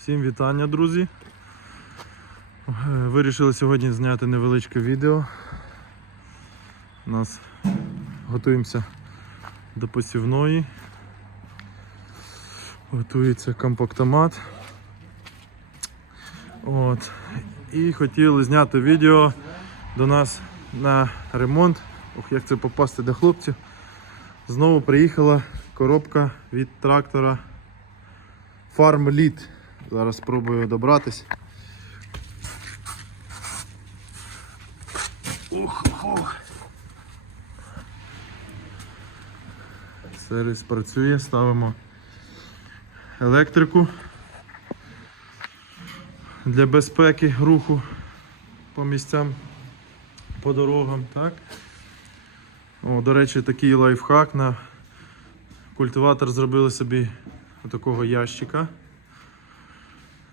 Всім вітання, друзі. Е, Вирішили сьогодні зняти невеличке відео. У нас готуємося до посівної. Готується компактомат. От. І хотіли зняти відео до нас на ремонт. Ох, як це попасти до хлопців. Знову приїхала коробка від трактора Farm Lead. Зараз спробую добратись. Ух, ух. Сервіс працює, ставимо електрику для безпеки руху по місцям, по дорогам. Так? О, до речі, такий лайфхак на культиватор зробили собі такого ящика.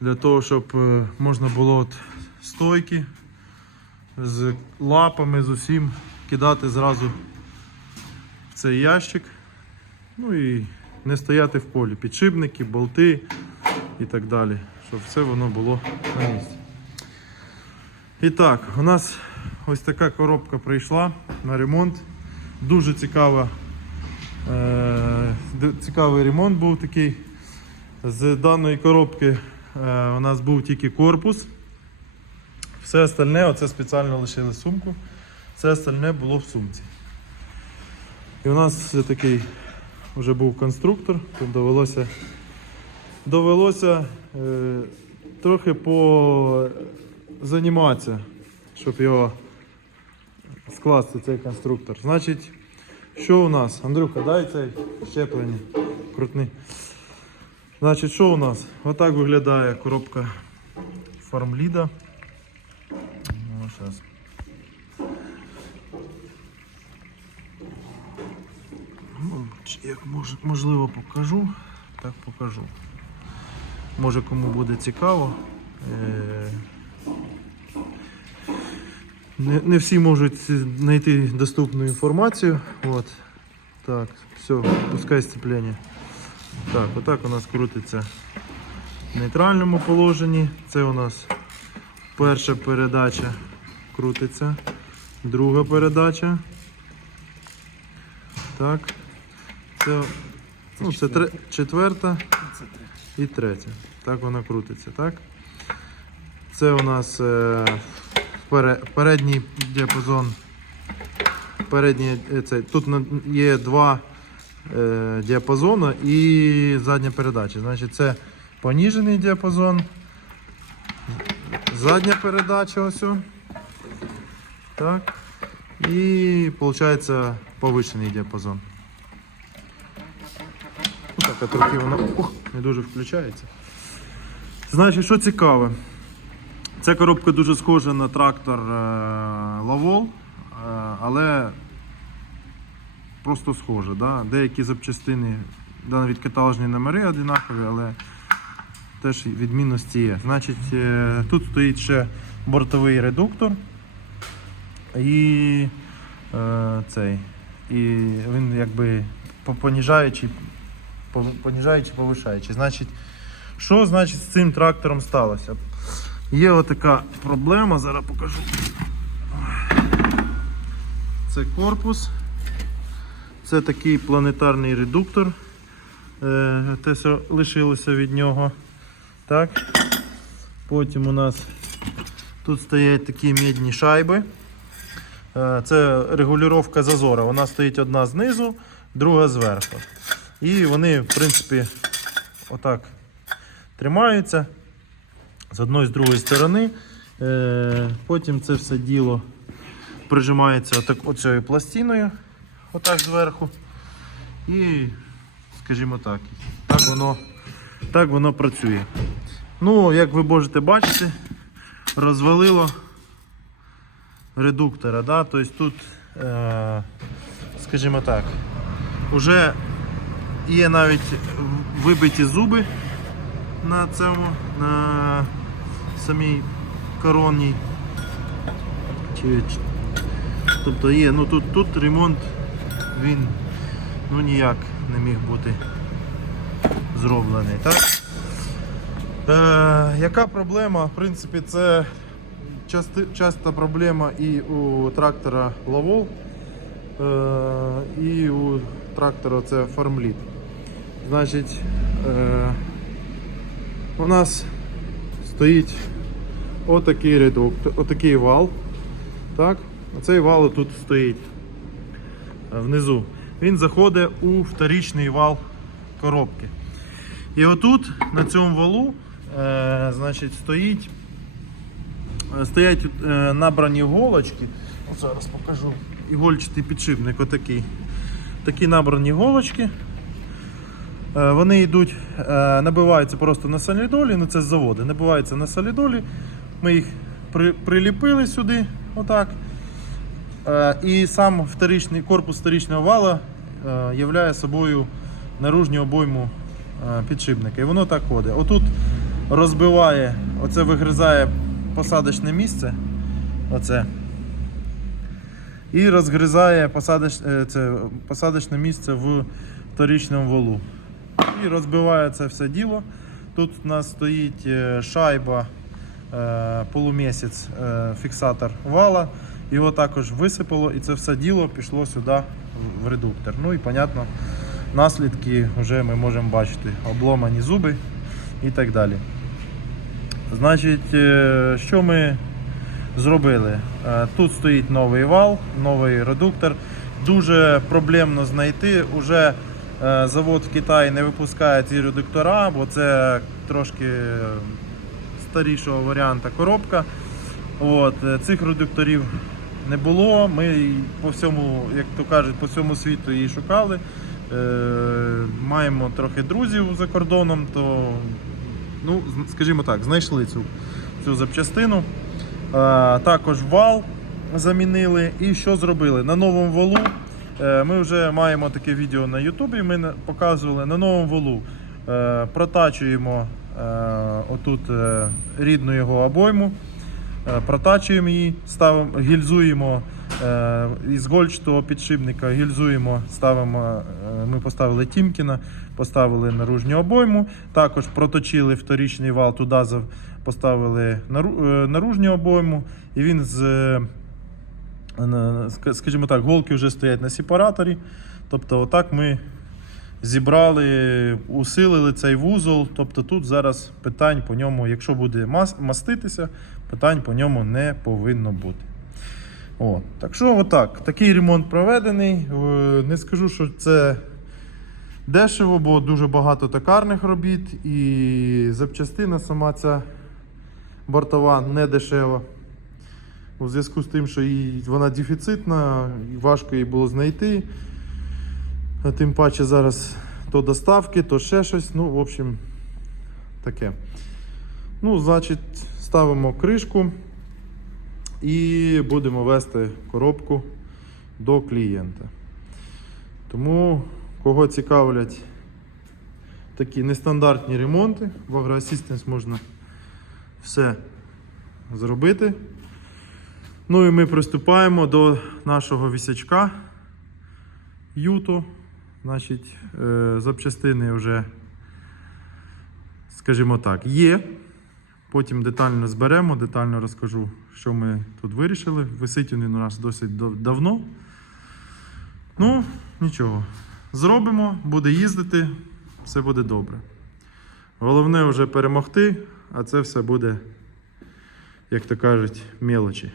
Для того, щоб е, можна було от стойки з лапами, з усім кидати зразу в цей ящик. Ну і не стояти в полі. Підшипники, болти і так далі. Щоб все воно було на місці. І так, у нас ось така коробка прийшла на ремонт. Дуже цікава, е, цікавий ремонт був такий. З даної коробки у нас був тільки корпус. Все остальне, оце спеціально лишили сумку. Все остальне було в сумці. І у нас такий вже був конструктор, тут довелося, довелося е, трохи позаніматися, щоб його скласти цей конструктор. Значить, що у нас? Андрюха, дай цей щеплення. Крутний. Значить, що у нас? Отак виглядає коробка фармліда. Ну, зараз. Ну, як можливо покажу, так покажу. Може кому буде цікаво. Е, Не, не всі можуть знайти доступну інформацію. От. Так, все, пускай сцеплення. Так, отак у нас крутиться в нейтральному положенні. Це у нас перша передача крутиться, друга передача. Так. Це, ну, це четверта і третя. Так вона крутиться, так? Це у нас е, пере- передній діапазон. Передній, е, це, тут є два діапазону і задня передача. Значить, це поніжений діапазон, задня передача ось. Так. І виходить повищений діапазон. Ну, так, а трохи воно ух, не дуже включається. Значить, що цікаве, ця коробка дуже схожа на трактор е, Лавол, е, але просто схоже. Да? Деякі запчастини, да, навіть каталожні номери однакові, але теж відмінності є. Значить, е, тут стоїть ще бортовий редуктор і е, цей. І він якби по- поніжаючий, по- поніжаючий, повишаючий. Значить, що значить з цим трактором сталося? Є отака проблема, зараз покажу. Це корпус. Це такий планетарний редуктор. Е, Те, що лишилося від нього. Так. Потім у нас тут стоять такі мідні шайби. Е, Це регулювання зазора. Вона стоїть одна знизу, друга зверху. І вони, в принципі, отак тримаються з одної з другої сторони. Е, Потім це все діло прижимається отак, оцією пластиною, отак зверху. І, скажімо так, так воно, так воно працює. Ну, як ви можете бачити, розвалило редуктора. Да? Тобто тут, е, скажімо так, вже є навіть вибиті зуби на цьому, на самій коронній. Тобто є, ну тут, тут ремонт він ну ніяк не міг бути зроблений. Так? Е, яка проблема? В принципі, це части, часта проблема і у трактора Лавол, е, і у трактора це Farmlead. Значить, е, у нас стоїть отакий редуктор, отакий вал. Так? Оцей вал тут стоїть внизу. Він заходить у вторичний вал коробки. І отут на цьому валу е, значить, стоїть, е, стоять е, набрані голочки. Зараз покажу. Ігольчатий підшипник отакий. Такі набрані голочки. Е, Вони йдуть, е, набиваються просто на солідолі, ну це з заводу, набиваються на солідолі. Ми їх при, приліпили сюди, отак. Е, І сам вторичний корпус вторичного вала е, являє собою наружню обойму е, підшипника. І воно так ходить. Отут розбиває, оце вигризає посадочне місце. Оце. І розгризає посадоч, це, посадочне місце в вторичному валу. І розбиває це все діло. Тут у нас стоїть шайба, полумісяць, фіксатор вала. Його також висипало і це все діло пішло сюди в- редуктор. Ну і, понятно, наслідки вже ми можемо бачити. Обломані зуби і так далі. Значить, е, що ми зробили? Е, Тут стоїть новий вал, новий редуктор. Дуже проблемно знайти. Уже е, завод в Китаї не випускає ці редуктора, бо це трошки старішого варіанта коробка. От, цих редукторів не було. Ми по всьому, як то кажуть, по всьому світу її шукали. Е, маємо трохи друзів за кордоном, то, ну, скажімо так, знайшли цю, цю запчастину. Е, також вал замінили. І що зробили? На новому валу е, ми вже маємо таке відео на Ютубі. Ми показували на новому валу. Протачуємо отут рідну його обойму. Е, Протачуємо її, ставимо, гільзуємо е, із гольчатого підшипника, гільзуємо, ставимо, е, ми поставили Тімкіна, поставили наружню обойму, також проточили вторічний вал, туди поставили наружню обойму, і він з, скажімо так, голки вже стоять на сепараторі. Тобто, отак ми зібрали, усилили цей вузол. Тобто тут зараз питань по ньому, якщо буде мас- маститися, питань по ньому не повинно бути. О, так що, отак, такий ремонт проведений. Е, Не скажу, що це дешево, бо дуже багато токарних робіт, і запчастина сама ця бортова не дешева. У зв'язку з тим, що вона дефіцитна, важко її було знайти. А тим паче зараз то доставки, то ще щось. Ну, в общем, таке. Ну, значить, ставимо кришку і будемо вести коробку до клієнта. Тому, кого цікавлять такі нестандартні ремонти, в AgroAssistance можна все зробити. Ну і ми приступаємо до нашого вісячка Юто. Значить, е, запчастини вже, скажімо так, є. Потім детально зберемо, детально розкажу, що ми тут вирішили. Висить він у нас досить давно. Ну, нічого. Зробимо, буде їздити, все буде добре. Головне вже перемогти, а це все буде, як то кажуть, мелочі.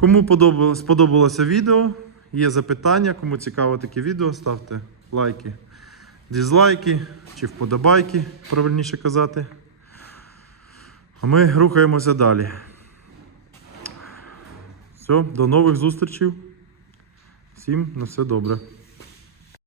Кому сподобалося відео, є запитання, кому цікаво таке відео, ставте лайки, дізлайки чи вподобайки, правильніше казати. А ми рухаємося далі. Все, до нових зустрічей. Всім на все добре.